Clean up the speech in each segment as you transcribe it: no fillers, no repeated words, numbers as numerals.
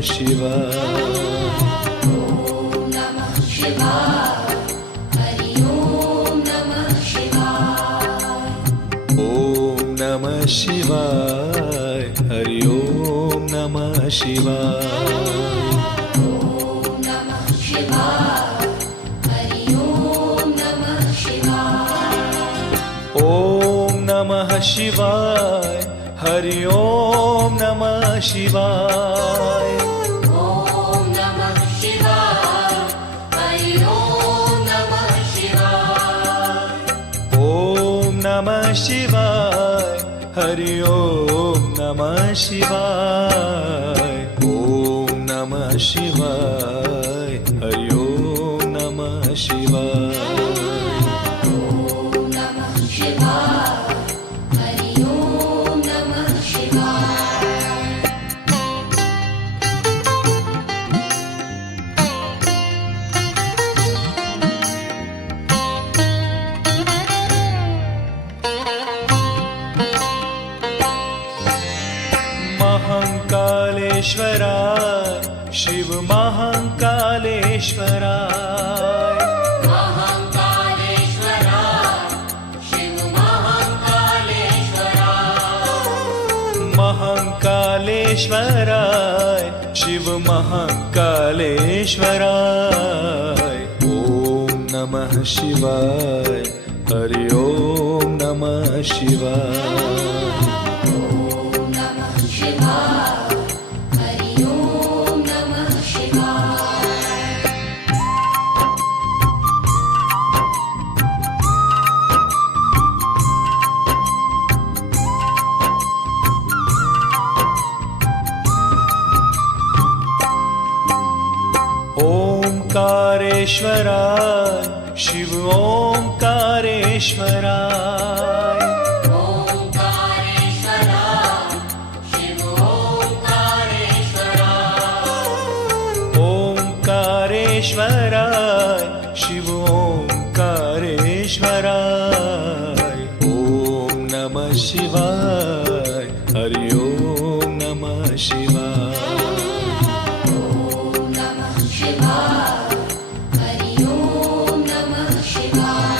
शिवाय। ॐ नमः शिवाय। हरि ॐ नमः शिवाय। ॐ नमः शिवाय। हरि ॐ नमः शिवाय। ॐ नमः शिवाय। हरि ॐ नमः शिवाय। ॐ नमः शिवाय। हरि ॐ नमः शिवाय। ॐ नमः शिवाय। हरि ॐ नमः शिवाय। ॐ नमः शिवाय। हरि ॐ नमः शिवाय। ॐ नमः शिवाय। हरि ॐ नमः शिवाय। ॐ नमः शिवाय। हरि ॐ नमः शिवाय। महाकालेश्वराय शिव महाकालेश्वराय। महाकालेश्वराय शिव महाकालेश्वराय। महाकालेश्वराय शिव महाकालेश्वराय। ॐ नमः शिवाय। हरि ॐ नमः शिवाय। ॐ नमः शिवाय। हरि ॐ नमः शिवाय। ओंकारेश्वराय शिव ओंकारेश्वराय। ओंकारेश्वराय शिव ओंकारेश्वराय। ओंकारेश्वराय शिव ओंकारेश्वराय। ॐ नमः शिवाय। हरि ॐ नमः शिवाय। ॐ नमः शिवाय। हरि ॐ नमः शिवाय।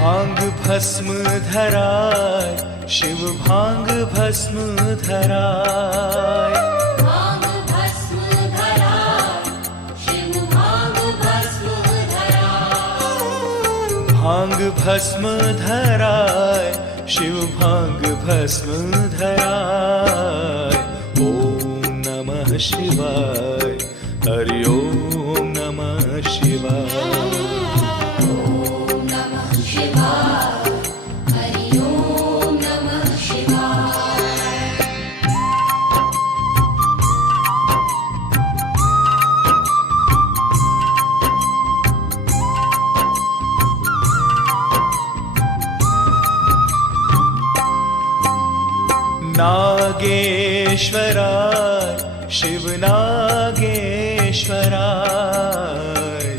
भांग भस्म धराय शिव भांग भस्म धराय। भांग भस्म धराय शिव भांग भस्म धराय। भांग भस्म धराय शिव भांग भस्म धराय। ॐ नमः शिवाय। हरि ॐ नमः शिवाय। ॐ नमः शिवाय। हरि ॐ नमः शिवाय। नागेश्वराय शिव नागेश्वराय।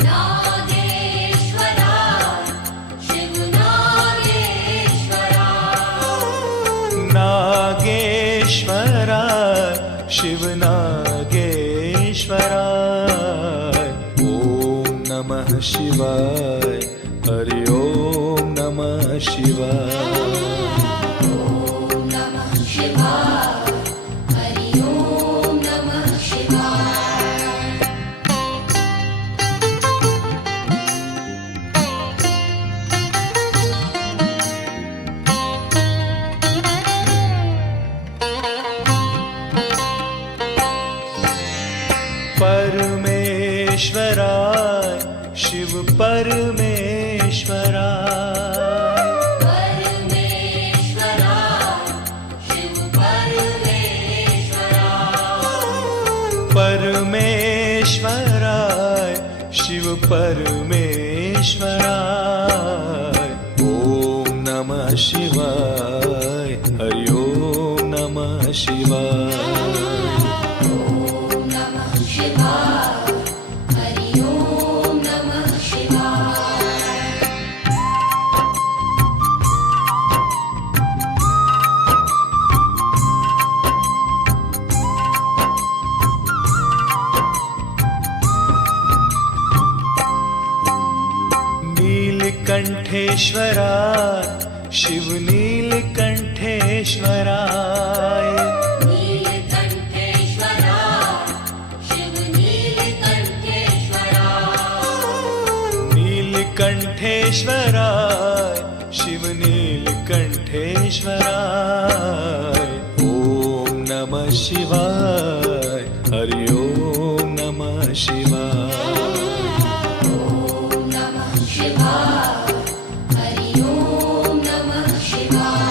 नागेश्वराय शिव नागेश्वराय। नागेश्वराय शिव नागेश्वराय। ॐ नमः शिवाय। हरि ॐ नमः शिवाय। ॐ नमः शिवाय। हरि ॐ नमः शिवाय। परमेश्वराय शिव परमेश्वराय। परमेश्वराय शिव परमेश्वराय। परमेश्वराय शिव परमेश्वराय। ॐ नमः शिवाय। हरि ॐ नमः शिवाय। ॐ नमः नीलकंठेश्वराय शिव नीलकंठेश्वराय नीलकंठेश्वराय शिव नीलकंठेश्वराय ॐ नमः शिवाय हरि ओम नमः शिवाय ॐ नमः शिवाय हरि ओम नमः शिवाय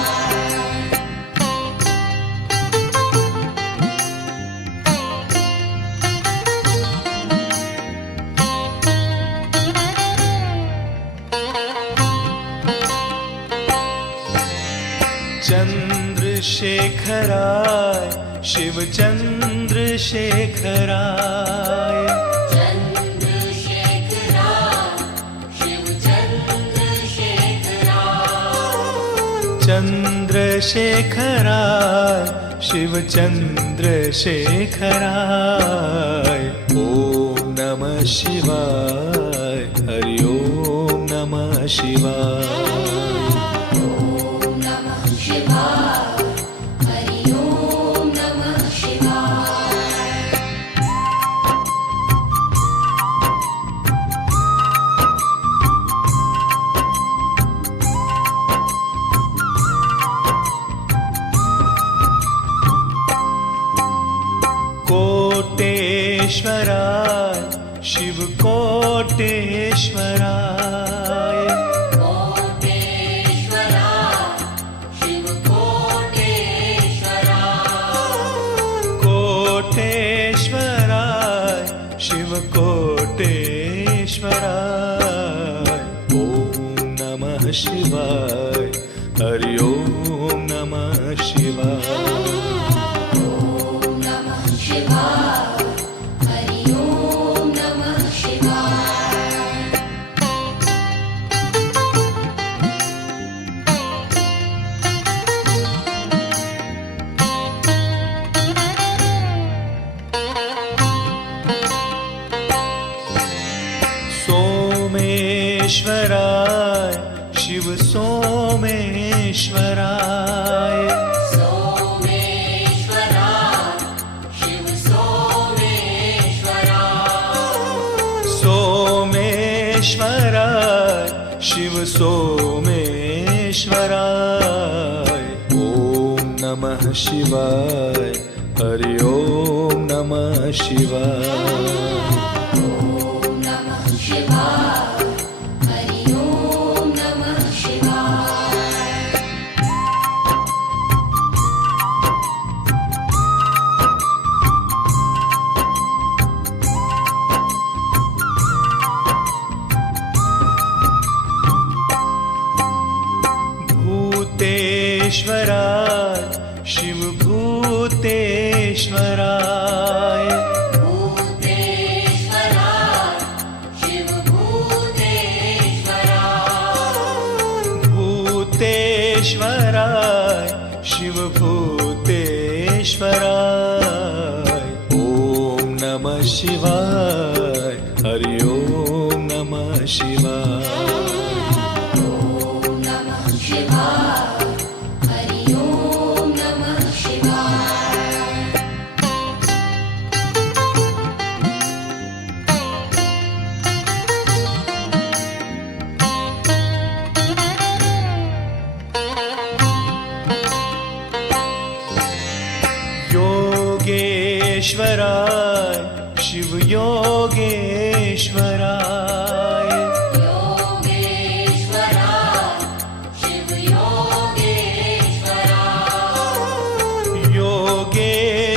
चंद्रशेखराय शिव चंद्रशेखराय चंद्रशेखराय शिव चंद्रशेखराय ॐ नमः शिवाय हरि ओम नमः शिवाय ॐ नमः शिवाय हरि ओम नमः शिवाय कोटेश्वराय शिव कोटेश्वराय कोटेश्वराय शिव कोटेश्वराय ॐ नमः शिवाय हरि ओम नमः शिवाय ॐ नमः शिवाय हरि ओम नमः शिवाय सोमेश्वराय शिव सोमेश्वराय सोमेश्वराय शिव सोमेश्वराय ॐ नमः शिवाय हरि ओम नमः शिवाय ॐ नमः शिवाय हरि ओम नमः शिवाय भूतेश्वराय शिव भूतेश्वराय भूतेश्वराय शिव भूतेश्वराय ॐ नमः शिवाय हरि ओम नमः शिवाय ॐ नमः शिवाय हरि ओम नमः शिवाय योगेश्वराय शिव योगेश्वराय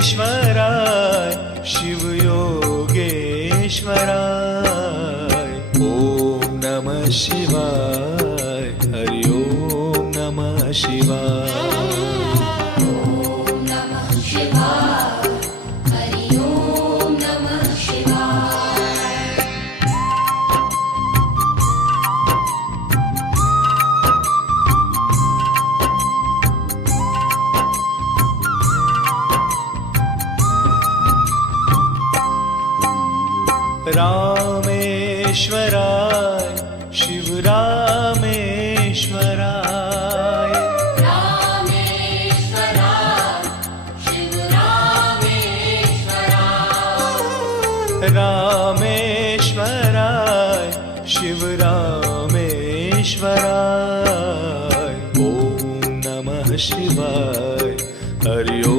योगेश्वराय शिव योगेश्वराय ॐ नमः शिवाय हरि ओम नमः शिवाय ॐ नमः शिवाय हरि ओम नमः शिवाय रामेश्वराय शिव रामेश्वराय रामेश्वराय शिव रामेश्वराय रामेश्वराय शिव रामेश्वराय ॐ नमः शिवाय हरि ॐ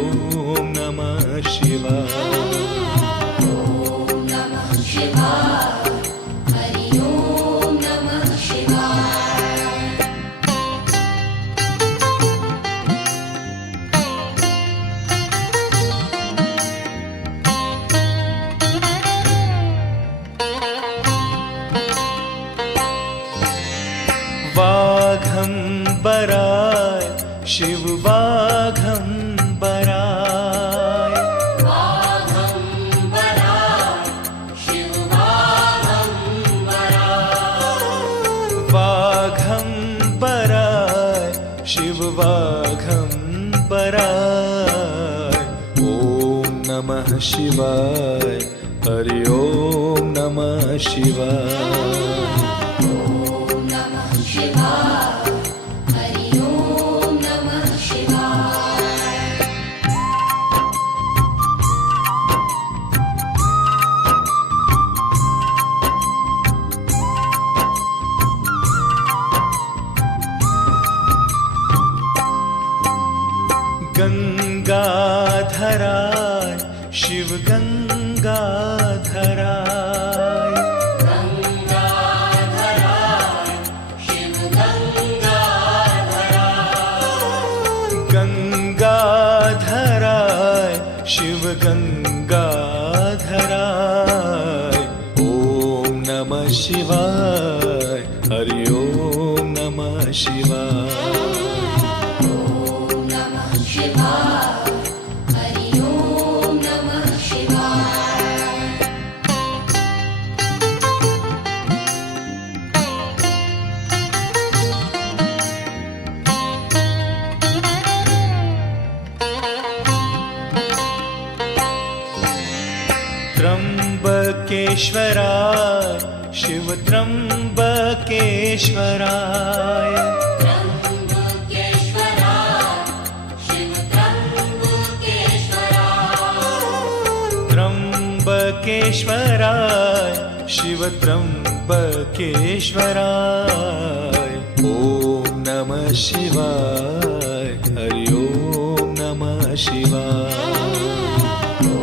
नमः शिवाय ॐ नमः शिवाय हरि ॐ नमः शिवाय वाघम्बराय शिव वाघम्बराय वाघम्बराय शिव वाघम्बराय वाघम्बराय शिव वाघम्बराय ॐ नमः शिवाय हरि ॐ नमः शिवाय ॐ नमः शिवाय हरि ॐ नमः शिवाय गंगाधराय शिव गंगाधराय गंगाधराय शिव गंगाधराय गंगाधराय शिव गंगाधराय ॐ नमः शिवाय हरि ॐ नमः शिवाय ॐ नमः शिवाय हरि ॐ नमः शिवाय त्र्यंबकेश्वराय शिव त्र्यंबकेश्वराय त्र्यंबकेश्वराय शिव त्र्यंबकेश्वराय त्र्यंबकेश्वराय शिव त्र्यंबकेश्वराय ॐ नमः शिवाय हरि ॐ नमः शिवाय ॐ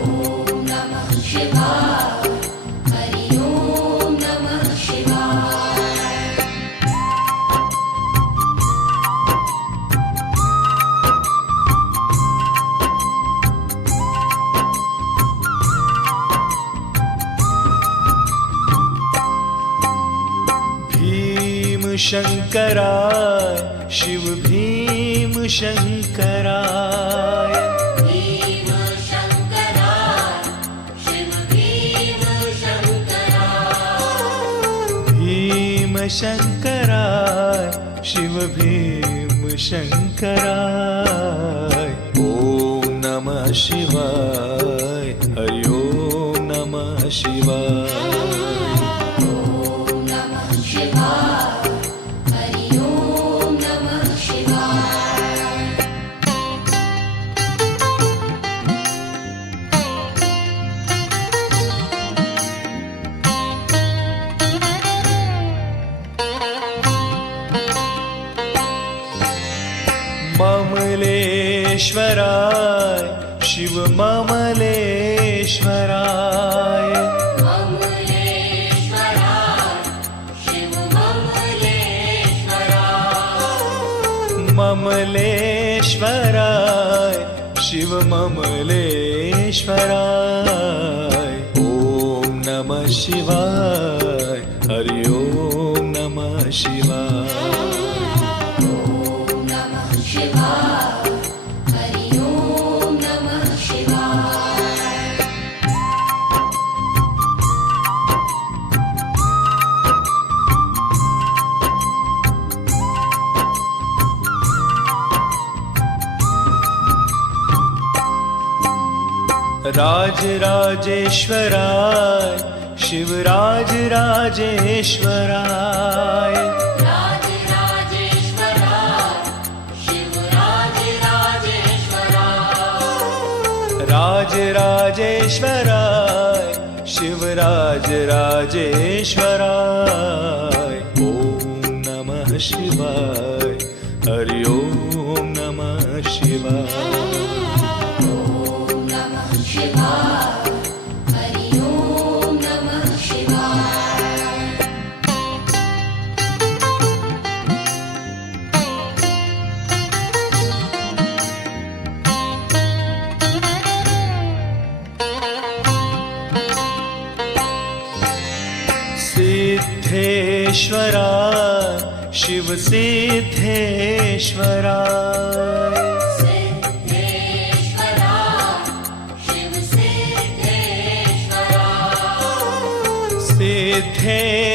नमः शिवाय हरि ॐ नमः शिवाय भीमशंकराय शिव भीमशंकराय भीमशंकराय शिव भीमशंकराय भीमशंकराय शिव भीमशंकराय ॐ नमः शिवाय हरि ॐ नमः शिवाय ॐ नमः शिवाय हरि ॐ नमः शिवाय ममलेश्वराय शिव ममलेश्वराय ममलेश्वराय शिव ममलेश्वराय ममलेश्वराय शिव ममलेश्वराय ॐ नमः शिवाय हरि ॐ नमः शिवाय ॐ नमः शिवाय हरि ॐ नमः शिवाय राजराजेश्वराय शिवराज राजेश्वराय राजराजेश्वराय शिवराज राजेश्वराय ओम नमः शिवाय हरि ओम नमः शिवाय ॐ नमः शिवाय हरि ॐ नमः शिवाय सिद्धेश्वराय शिव सिद्धेश्वराय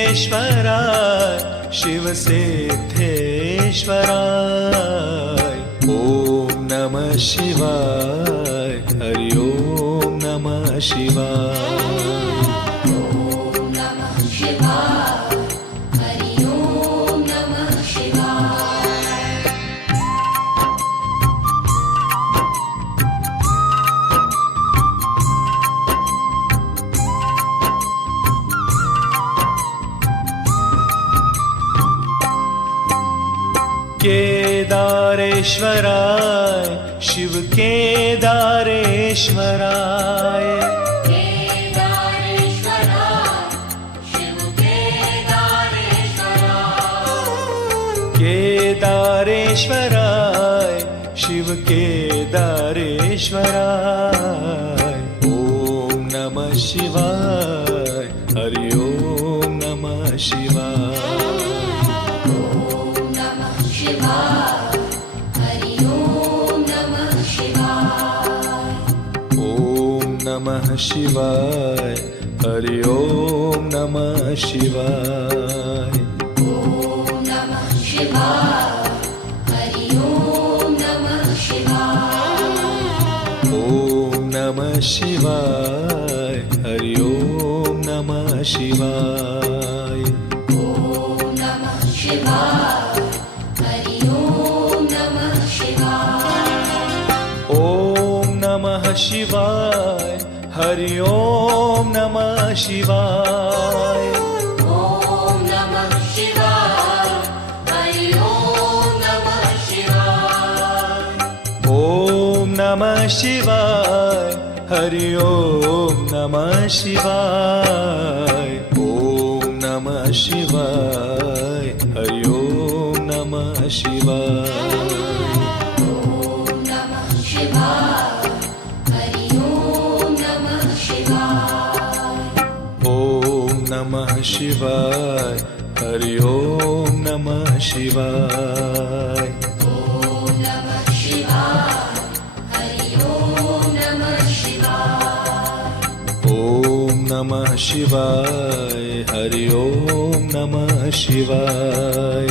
सिद्धेश्वराय शिव सिद्धेश्वराय ओम नमः शिवाय हरि ओम नमः शिवाय ॐ नमः शिवाय हरि ॐ नमः शिवाय केदारेश्वराय शिव केदारेश्वराय केदारेश्वराय शिव केदारेश्वराय ओम नमः शिवाय हरि ओम नमः शिवाय ॐ नमः शिवाय हरि ॐ नमः शिवाय ओम नमः शिवाय हरि ओम नमः शिवाय ॐ नमः शिवाय हरि ॐ नमः शिवाय ओम नमः शिवाय हरि ओम नमः शिवाय ॐ नमः शिवाय हरि ॐ नमः शिवाय ओम नमः शिवाय हरि ओम नमः शिवाय ॐ नमः शिवाय हरि ॐ नमः शिवाय ओम नमः शिवाय हरि ओम नमः शिवाय ओम नमः शिवाय हरि ओम नमः शिवाय ॐ नमः शिवाय हरि ॐ नमः शिवाय ओम नमः शिवाय हरि ओम नमः शिवाय ॐ नमः शिवाय हरि ॐ नमः शिवाय ओम नमः शिवाय हरि ओम नमः शिवाय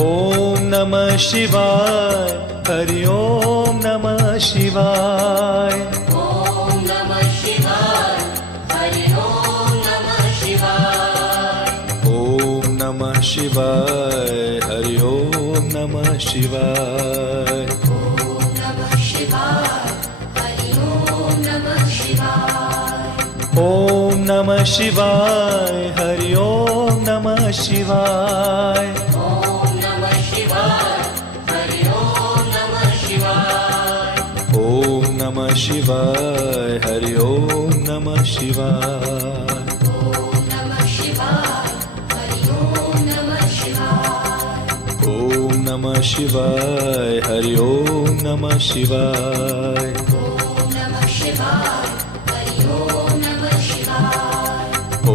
ॐ नमः शिवाय हरि ॐ नमः शिवाय ओम नमः शिवाय हरि ओम नमः शिवाय ॐ नमः शिवाय हरि ॐ नमः शिवाय ओम नमः शिवाय हरि ओम नमः शिवाय ॐ नमः शिवाय हरि ॐ नमः शिवाय ओम नमः शिवाय हरि ओम नमः शिवाय ॐ नमः शिवाय हरि ॐ नमः शिवाय ओम नमः शिवाय हरि ओम नमः शिवाय ॐ नमः शिवाय हरि ॐ नमः शिवाय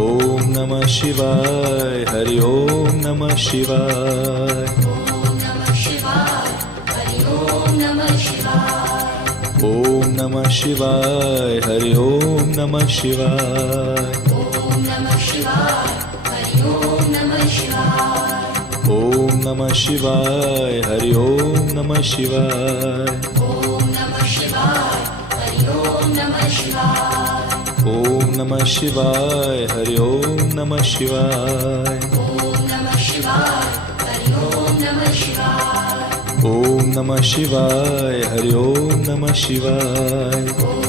ओम नमः शिवाय हरि ओम नमः शिवाय ॐ नमः शिवाय हरि ॐ नमः शिवाय ओम नमः शिवाय हरि ओम नमः शिवाय ॐ नमः शिवाय हरि ॐ नमः शिवाय ओम ઓમ નમઃ શિવાય હરિ ઓમ નમઃ શિવાય ઓમ નમઃ શિવાય હરિ ઓમ નમઃ શિવાય ઓમ નમઃ શિવાય હરિ ઓમ નમઃ શિવાય ઓમ નમઃ શિવાય હરિ ઓમ નમઃ શિવાય ઓમ નમઃ શિવાય હરિ ઓમ નમઃ શિવાય ઓમ